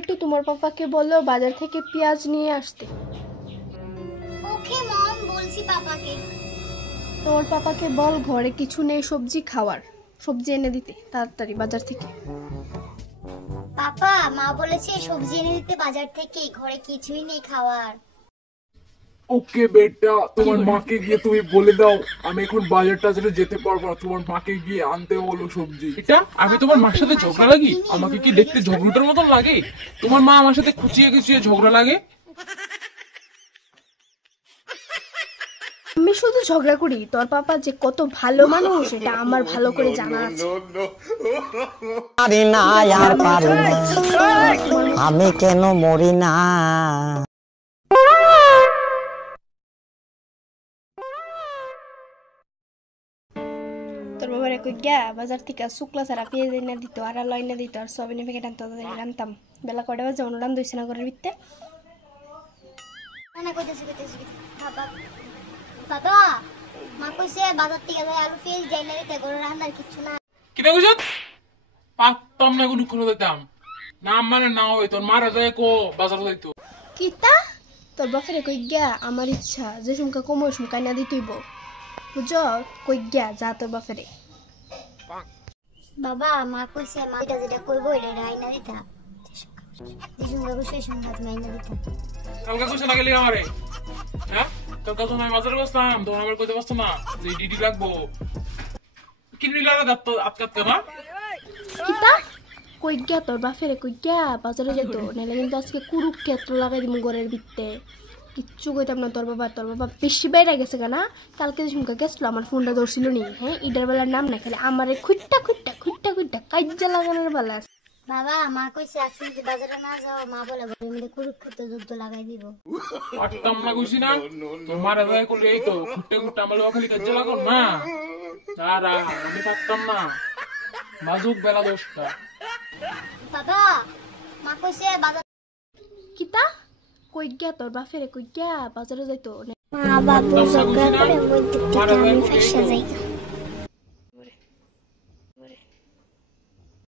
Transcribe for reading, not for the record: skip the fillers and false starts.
একটু তোমার পাপাকে বলো বাজার থেকে পেঁয়াজ নিয়ে আসতে। ওকে মম, বলছি পাপাকে। তোমার পাপাকে বল ঘরে কিছু নেই সবজি খাওয়ার, সবজি এনে দিতে তাড়াতাড়ি বাজার থেকে। পাপা, মা বলেছে সবজি এনে দিতে বাজার থেকে, ঘরে কিছুই নেই খাওয়ার। ওকে বেটা, তোমার মাকে গিয়ে তুমি বলে দাও আমি এখন বাজার টাজারে যেতে পারবো না, তোমার মাকে গিয়ে আনতে বলো সবজি। এটা আমি তোমার মার সাথে ঝগড়া লাগি? আমাকে কি দেখতে ঝগড়াটার মতন লাগে? তোমার মা আমার সাথে খুচিয়ে খুচিয়ে ঝগড়া লাগে? আমি শুধু ঝগড়া করি, তোর পাপা যে কত ভালো মানুষ এটা আমার ভালো করে জানা আছে। আমি কেন মরি না? তোর বাবার কই গিয়া বাজার থেকে শুক্লা ছাড়া পেঁয়াজ এনে দিত, আর আলো এনে দিত, আর সবিনের প্যাকেট আনতো, রান্তাম। বেলা কয়টা বাজে অনুরান দইছে না ঘরের ভিতরে। না কইতেছি বাবা, বাবা মা কইছে বাজার থেকে যাই আলু পেঁয়াজ যাই না দিতে, ঘরে রান্নার কিছু না। কি দেখো পারতাম না কোনো কোনো দিতাম না, মানে না হয় তোর মারা যায় কো বাজার যাইতো। কিতা তোর বাপের কই গিয়া আমার ইচ্ছা যে সুমকা কমর সুমকা না দিতইব, বুঝ? কই গিয়া যা তোর বাপেরে। বাবা মা কইছে মা যেটা কইবো এটা রাইনা দিতা, যে সঙ্গে কইছে সেই সঙ্গে তুমি আইনা দিতা। কালকে কইছ না গেলি আমারে? হ্যাঁ, কালকে তো আমি বাজারে বসলাম, তখন আমার কইতে পারছ না যে ডিডি লাগবো। কিনবি লাগা দাঁত আটকাতে না? কিতা কই গিয়া তোর বাপেরে কই গিয়া বাজারে যেত, নাইলে কিন্তু আজকে কুরুক্ষেত্র লাগাই দিমু ঘরের ভিতরে। কিচ্ছু কইতাম না তোর বাবা বেশি বাইরে গেছে কেনা। কালকে সুমকা গেছিল আমার ফোনটা ধরছিল নি, হ্যাঁ ইডার বেলার নাম না খেলে আমারে খুঁটটা কাজ্জা লাগানোর বেলা। বাবা মা কইছে আজকে যদি বাজারে না যাও, মা বলে ঘরের মধ্যে কুরুক্ষেত্র যুদ্ধ লাগাই দিব। পারতাম না কইছি না, তোর মারা যায় করলে এই তো খুঁটে আমার খালি কাজে লাগো না। তারা আমি পারতাম না, মাজুক বেলা 10টা। বাবা মা কইছে বাজার। কিতা কই গিয়া তোর বাপেরে কই গিয়া বাজারে যাইতো। মা বাবু ঝগড়া করে বইতে থেকে আমি ফাঁসা যাই।